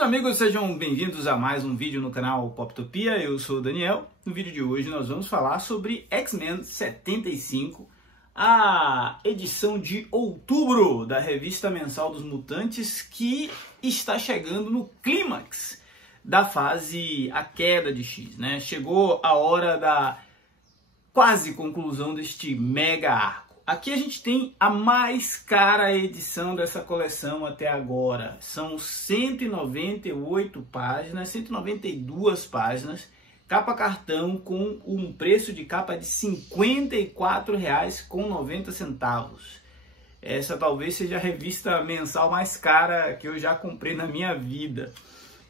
Meus amigos, sejam bem-vindos a mais um vídeo no canal Poptopia. Eu sou o Daniel. No vídeo de hoje nós vamos falar sobre X-Men 75, a edição de outubro da revista mensal dos Mutantes, que está chegando no clímax da fase A Queda de X, né? Chegou a hora da quase conclusão deste mega arco. Aqui a gente tem a mais cara edição dessa coleção até agora. São 198 páginas, 192 páginas, capa cartão com um preço de capa de R$ 54,90. Essa talvez seja a revista mensal mais cara que eu já comprei na minha vida.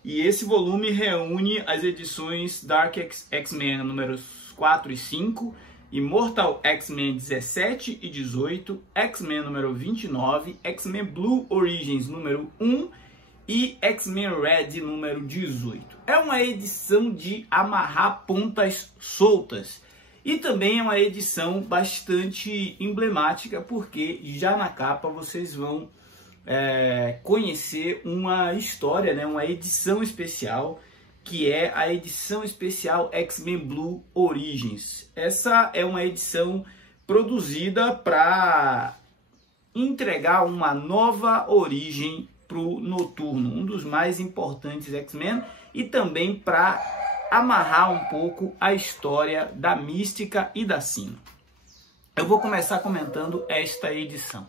E esse volume reúne as edições Dark X-Men números 4 e 5, Immortal X-Men 17 e 18, X-Men número 29, X-Men Blue Origins número 1 e X-Men Red número 18. É uma edição de amarrar pontas soltas e também é uma edição bastante emblemática, porque já na capa vocês vão conhecer uma história, né? Uma edição especial, que é a edição especial X-Men Blue Origins. Essa é uma edição produzida para entregar uma nova origem para o Noturno, um dos mais importantes X-Men, e também para amarrar um pouco a história da Mística e da Sina. Eu vou começar comentando esta edição.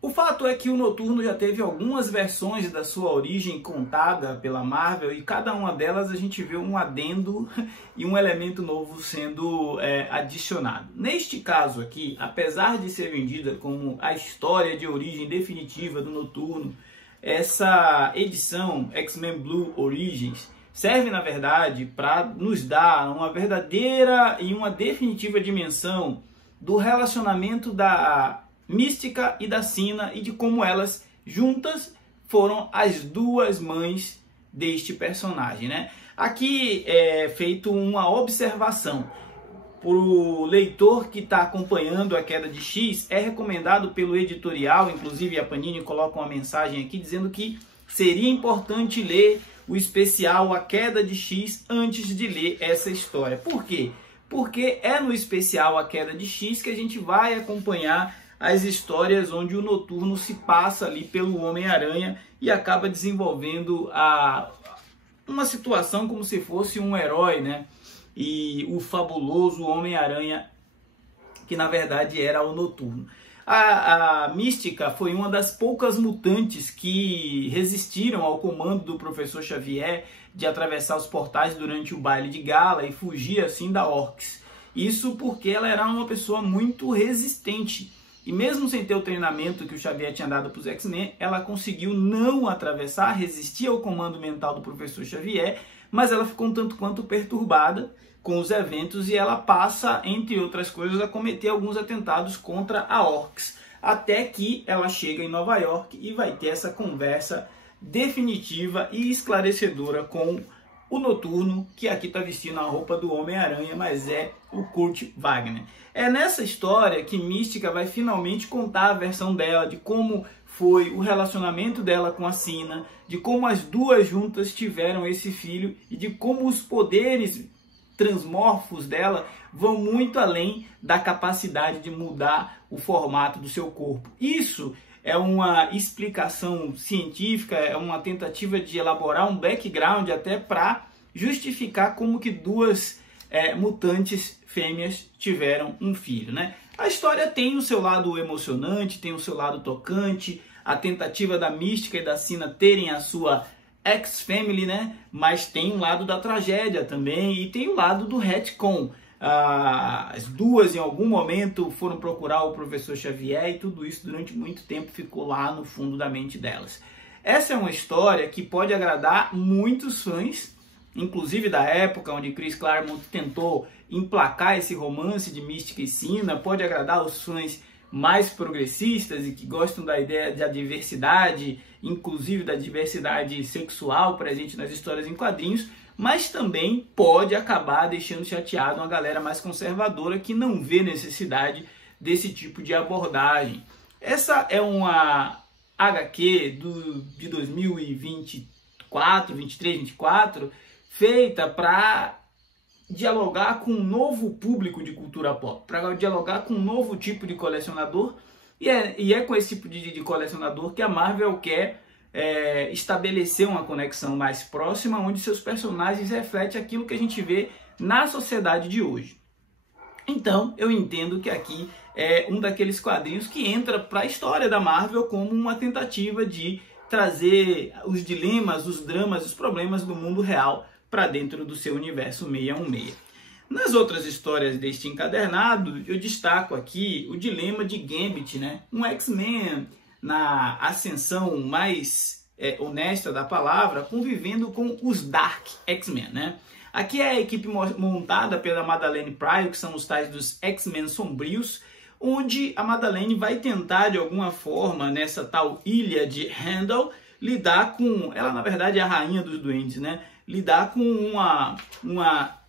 O fato é que o Noturno já teve algumas versões da sua origem contada pela Marvel, e cada uma delas a gente vê um adendo e um elemento novo sendo adicionado. Neste caso aqui, apesar de ser vendida como a história de origem definitiva do Noturno, essa edição X-Men Blue Origins serve, na verdade, para nos dar uma verdadeira e uma definitiva dimensão do relacionamento da Mística e da Sina, e de como elas juntas foram as duas mães deste personagem, né? Aqui é feito uma observação. Para o leitor que está acompanhando A Queda de X, é recomendado pelo editorial, inclusive a Panini coloca uma mensagem aqui dizendo que seria importante ler o especial A Queda de X antes de ler essa história. Por quê? Porque é no especial A Queda de X que a gente vai acompanhar as histórias onde o Noturno se passa ali pelo Homem-Aranha e acaba desenvolvendo uma situação como se fosse um herói, né? E o fabuloso Homem-Aranha, que na verdade era o Noturno. A Mística foi uma das poucas mutantes que resistiram ao comando do Professor Xavier de atravessar os portais durante o baile de gala e fugir assim da Orcs. Isso porque ela era uma pessoa muito resistente. E mesmo sem ter o treinamento que o Xavier tinha dado para os X-Men, ela conseguiu não atravessar, resistir ao comando mental do Professor Xavier, mas ela ficou um tanto quanto perturbada com os eventos e ela passa, entre outras coisas, a cometer alguns atentados contra a Orcs, até que ela chega em Nova York e vai ter essa conversa definitiva e esclarecedora com o Noturno, que aqui está vestindo a roupa do Homem-Aranha, mas é o Kurt Wagner. É nessa história que Mística vai finalmente contar a versão dela, de como foi o relacionamento dela com a Sina, de como as duas juntas tiveram esse filho e de como os poderes transmorfos dela vão muito além da capacidade de mudar o formato do seu corpo. Isso é uma explicação científica, é uma tentativa de elaborar um background até para justificar como que duas mutantes fêmeas tiveram um filho, né? A história tem o seu lado emocionante, tem o seu lado tocante, a tentativa da Mística e da Sina terem a sua ex-family, né? Mas tem um lado da tragédia também, e tem o lado do retcon. As duas em algum momento foram procurar o Professor Xavier, e tudo isso durante muito tempo ficou lá no fundo da mente delas. Essa é uma história que pode agradar muitos fãs, inclusive da época onde Chris Claremont tentou emplacar esse romance de Mística e Sina. Pode agradar os fãs mais progressistas e que gostam da ideia da diversidade, inclusive da diversidade sexual presente nas histórias em quadrinhos, mas também pode acabar deixando chateado uma galera mais conservadora que não vê necessidade desse tipo de abordagem. Essa é uma HQ de 2024, 23, 24, feita para dialogar com um novo público de cultura pop, para dialogar com um novo tipo de colecionador, e é com esse tipo de colecionador que a Marvel quer estabelecer uma conexão mais próxima, onde seus personagens refletem aquilo que a gente vê na sociedade de hoje. Então, eu entendo que aqui é um daqueles quadrinhos que entra para a história da Marvel como uma tentativa de trazer os dilemas, os dramas, os problemas do mundo real para dentro do seu universo 616. Nas outras histórias deste encadernado, eu destaco aqui o dilema de Gambit, né? Um X-Men na ascensão mais honesta da palavra, convivendo com os Dark X-Men, né? Aqui é a equipe montada pela Madelaine Pryor, que são os tais dos X-Men sombrios, onde a Madelaine vai tentar, de alguma forma, nessa tal ilha de Handle, lidar com... Ela, na verdade, é a rainha dos duendes, né? Lidar com uma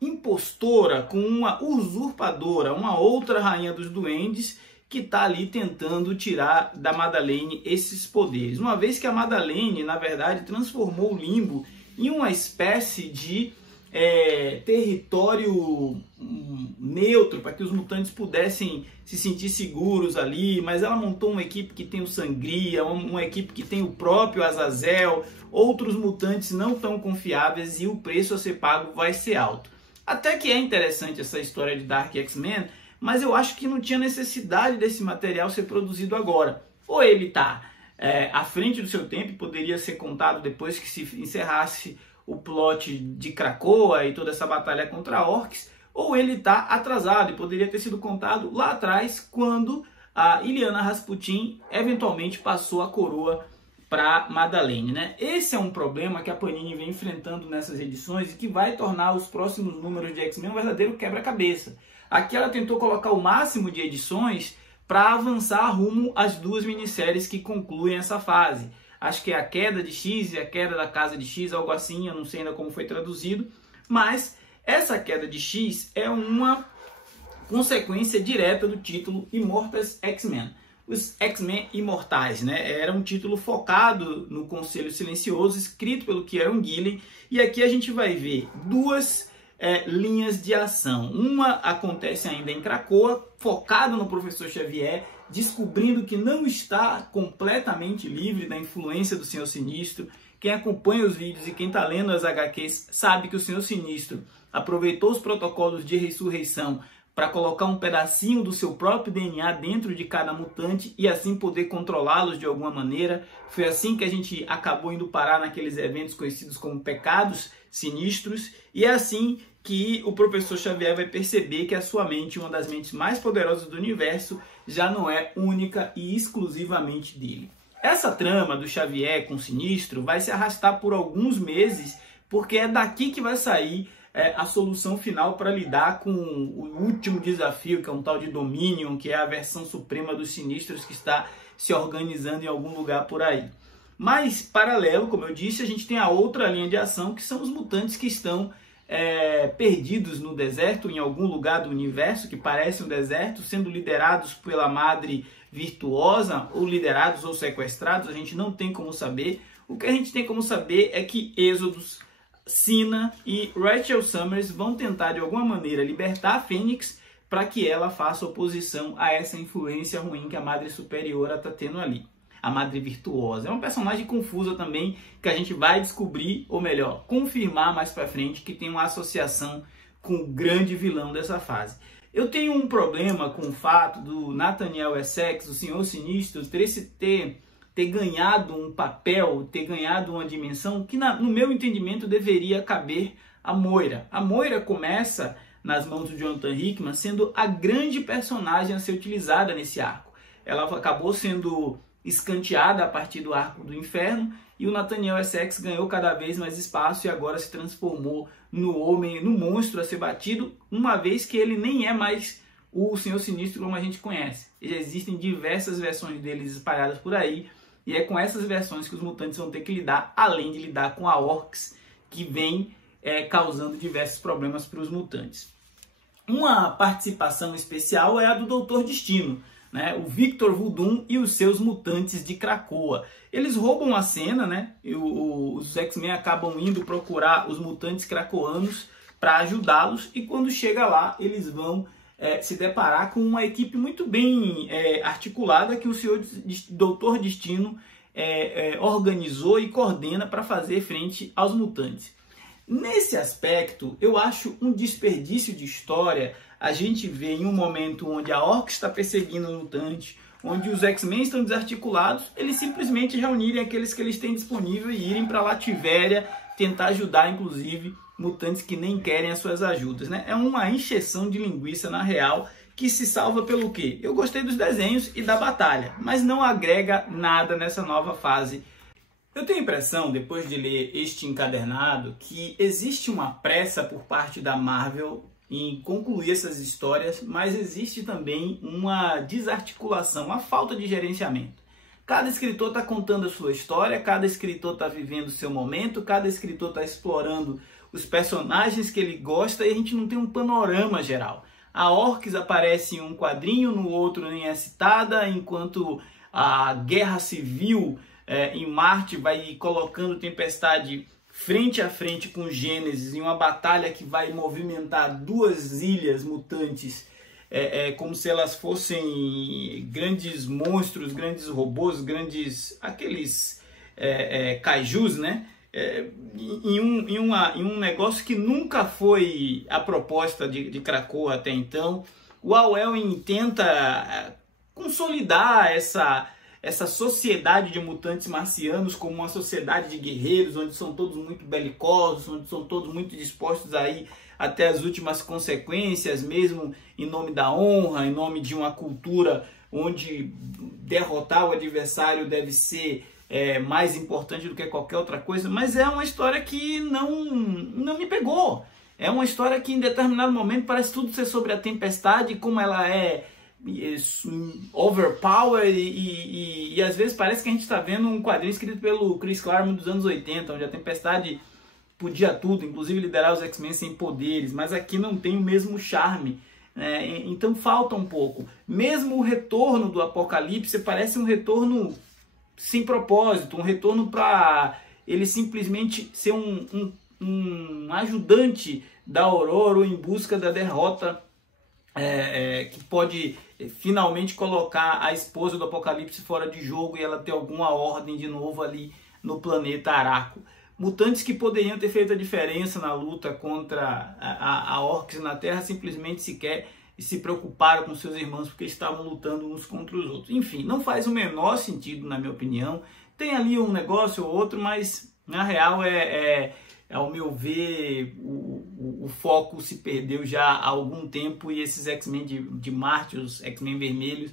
impostora, com uma usurpadora, uma outra rainha dos duendes, que está ali tentando tirar da Madelaine esses poderes. Uma vez que a Madelaine, na verdade, transformou o Limbo em uma espécie de território neutro, para que os mutantes pudessem se sentir seguros ali, mas ela montou uma equipe que tem o Sangria, uma equipe que tem o próprio Azazel, outros mutantes não tão confiáveis, e o preço a ser pago vai ser alto. Até que é interessante essa história de Dark X-Men, mas eu acho que não tinha necessidade desse material ser produzido agora. Ou ele está à frente do seu tempo, poderia ser contado depois que se encerrasse o plot de Krakoa e toda essa batalha contra orcs, ou ele está atrasado e poderia ter sido contado lá atrás, quando a Illyana Rasputin eventualmente passou a coroa para Madelaine, né? Esse é um problema que a Panini vem enfrentando nessas edições e que vai tornar os próximos números de X-Men um verdadeiro quebra-cabeça. Aqui ela tentou colocar o máximo de edições para avançar rumo às duas minisséries que concluem essa fase. Acho que é a Queda de X e a Queda da Casa de X, algo assim, eu não sei ainda como foi traduzido, mas essa Queda de X é uma consequência direta do título Immortals X-Men. Os X-Men Imortais, né? Era um título focado no Conselho Silencioso, escrito pelo Kieron Gillen, e aqui a gente vai ver duas linhas de ação. Uma acontece ainda em Krakoa, focado no Professor Xavier, descobrindo que não está completamente livre da influência do Senhor Sinistro. Quem acompanha os vídeos e quem está lendo as HQs sabe que o Senhor Sinistro aproveitou os protocolos de ressurreição para colocar um pedacinho do seu próprio DNA dentro de cada mutante e assim poder controlá-los de alguma maneira. Foi assim que a gente acabou indo parar naqueles eventos conhecidos como pecados sinistros, e é assim que o Professor Xavier vai perceber que a sua mente, uma das mentes mais poderosas do universo, já não é única e exclusivamente dele. Essa trama do Xavier com o Sinistro vai se arrastar por alguns meses, porque é daqui que vai sair a solução final para lidar com o último desafio, que é um tal de Dominion, que é a versão suprema dos Sinistros que está se organizando em algum lugar por aí. Mas, paralelo, como eu disse, a gente tem a outra linha de ação, que são os mutantes que estão perdidos no deserto, em algum lugar do universo que parece um deserto, sendo liderados pela Madre Virtuosa, ou liderados ou sequestrados, a gente não tem como saber. O que a gente tem como saber é que Exodus, Sina e Rachel Summers vão tentar de alguma maneira libertar a Fênix para que ela faça oposição a essa influência ruim que a Madre Superiora está tendo ali. A Madre Virtuosa é uma personagem confusa também, que a gente vai descobrir, ou melhor, confirmar mais para frente, que tem uma associação com o grande vilão dessa fase. Eu tenho um problema com o fato do Nathaniel Essex, o Senhor Sinistro, ter ganhado um papel, ter ganhado uma dimensão que, no meu entendimento, deveria caber a Moira. A Moira começa nas mãos do Jonathan Hickman sendo a grande personagem a ser utilizada nesse arco. Ela acabou sendo escanteada a partir do arco do Inferno, e o Nathaniel Essex ganhou cada vez mais espaço e agora se transformou no homem, no monstro a ser batido, uma vez que ele nem é mais o Senhor Sinistro como a gente conhece. Já existem diversas versões deles espalhadas por aí, e é com essas versões que os mutantes vão ter que lidar, além de lidar com a Orcs, que vem causando diversos problemas para os mutantes. Uma participação especial é a do Doutor Destino. né? O Victor Von Doom e os seus mutantes de Krakoa. Eles roubam a cena, né? E os X-Men acabam indo procurar os mutantes krakoanos para ajudá-los, e quando chega lá, eles vão se deparar com uma equipe muito bem articulada que o senhor Doutor Destino organizou e coordena para fazer frente aos mutantes. Nesse aspecto, eu acho um desperdício de história a gente vê em um momento onde a Orcs está perseguindo o mutante, onde os X-Men estão desarticulados, eles simplesmente reunirem aqueles que eles têm disponível e irem para Lativéria tentar ajudar, inclusive, mutantes que nem querem as suas ajudas, né? É uma encheção de linguiça, na real, que se salva pelo quê? Eu gostei dos desenhos e da batalha, mas não agrega nada nessa nova fase. Eu tenho a impressão, depois de ler este encadernado, que existe uma pressa por parte da Marvel em concluir essas histórias, mas existe também uma desarticulação, uma falta de gerenciamento. Cada escritor está contando a sua história, cada escritor está vivendo o seu momento, cada escritor está explorando os personagens que ele gosta, e a gente não tem um panorama geral. A Orcs aparece em um quadrinho, no outro nem é citada, enquanto a Guerra Civil em Marte vai colocando Tempestade frente a frente com Gênesis em uma batalha que vai movimentar duas ilhas mutantes, como se elas fossem grandes monstros, grandes robôs, aqueles kaijus, né? Em um negócio que nunca foi a proposta de Krakoa até então. O Allwyn tenta consolidar essa sociedade de mutantes marcianos como uma sociedade de guerreiros, onde são todos muito belicosos, onde são todos muito dispostos a ir até as últimas consequências, mesmo em nome da honra, em nome de uma cultura onde derrotar o adversário deve ser mais importante do que qualquer outra coisa. Mas é uma história que não me pegou. É uma história que em determinado momento parece tudo ser sobre a Tempestade, como ela é overpowered, e às vezes parece que a gente está vendo um quadrinho escrito pelo Chris Claremont dos anos 80, onde a Tempestade podia tudo, inclusive liderar os X-Men sem poderes, mas aqui não tem o mesmo charme, né? Então falta um pouco. Mesmo o retorno do Apocalipse parece um retorno sem propósito, um retorno para ele simplesmente ser um ajudante da Aurora em busca da derrota, que pode finalmente colocar a esposa do Apocalipse fora de jogo e ela ter alguma ordem de novo ali no planeta Araco. Mutantes que poderiam ter feito a diferença na luta contra a Orcs na Terra simplesmente sequer se preocuparam com seus irmãos porque estavam lutando uns contra os outros. Enfim, não faz o menor sentido, na minha opinião. Tem ali um negócio ou outro, mas na real ao meu ver, o foco se perdeu já há algum tempo, e esses X-Men de Marte, os X-Men vermelhos,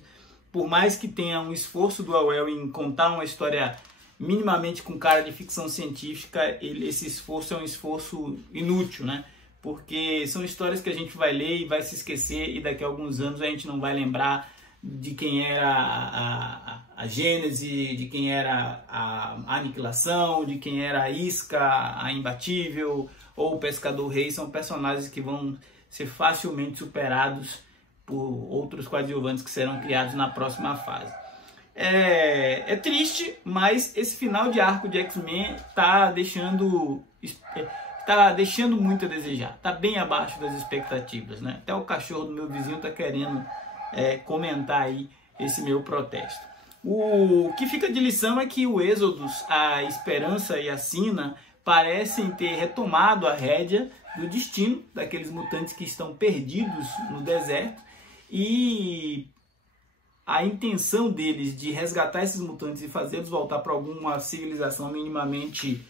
por mais que tenha um esforço do Allwyn em contar uma história minimamente com cara de ficção científica, esse esforço é um esforço inútil, né? Porque são histórias que a gente vai ler e vai se esquecer, e daqui a alguns anos a gente não vai lembrar de quem era a Gênese, de quem era a Aniquilação, de quem era a Isca, a Imbatível, ou o Pescador Rei. São personagens que vão ser facilmente superados por outros coadjuvantes que serão criados na próxima fase. É triste, mas esse final de arco de X-Men tá deixando muito a desejar. Tá bem abaixo das expectativas, né? Até o cachorro do meu vizinho tá querendo comentar aí esse meu protesto. O que fica de lição é que o Êxodos, a Esperança e a Sina parecem ter retomado a rédea do destino daqueles mutantes que estão perdidos no deserto, e a intenção deles de resgatar esses mutantes e fazê-los voltar para alguma civilização minimamente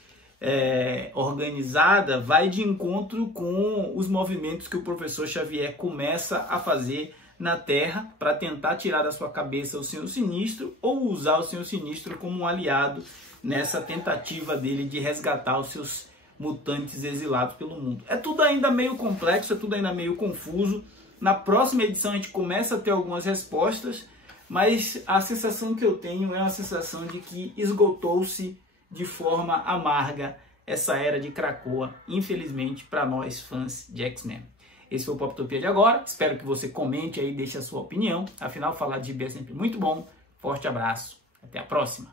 organizada vai de encontro com os movimentos que o professor Xavier começa a fazer na Terra para tentar tirar da sua cabeça o Senhor Sinistro, ou usar o Senhor Sinistro como um aliado nessa tentativa dele de resgatar os seus mutantes exilados pelo mundo. É tudo ainda meio complexo, é tudo ainda meio confuso. Na próxima edição a gente começa a ter algumas respostas, mas a sensação que eu tenho é uma sensação de que esgotou-se de forma amarga essa era de Krakoa, infelizmente, para nós fãs de X-Men. Esse foi o Poptopia de agora. Espero que você comente aí, deixe a sua opinião. Afinal, falar de gibi é sempre muito bom. Forte abraço. Até a próxima.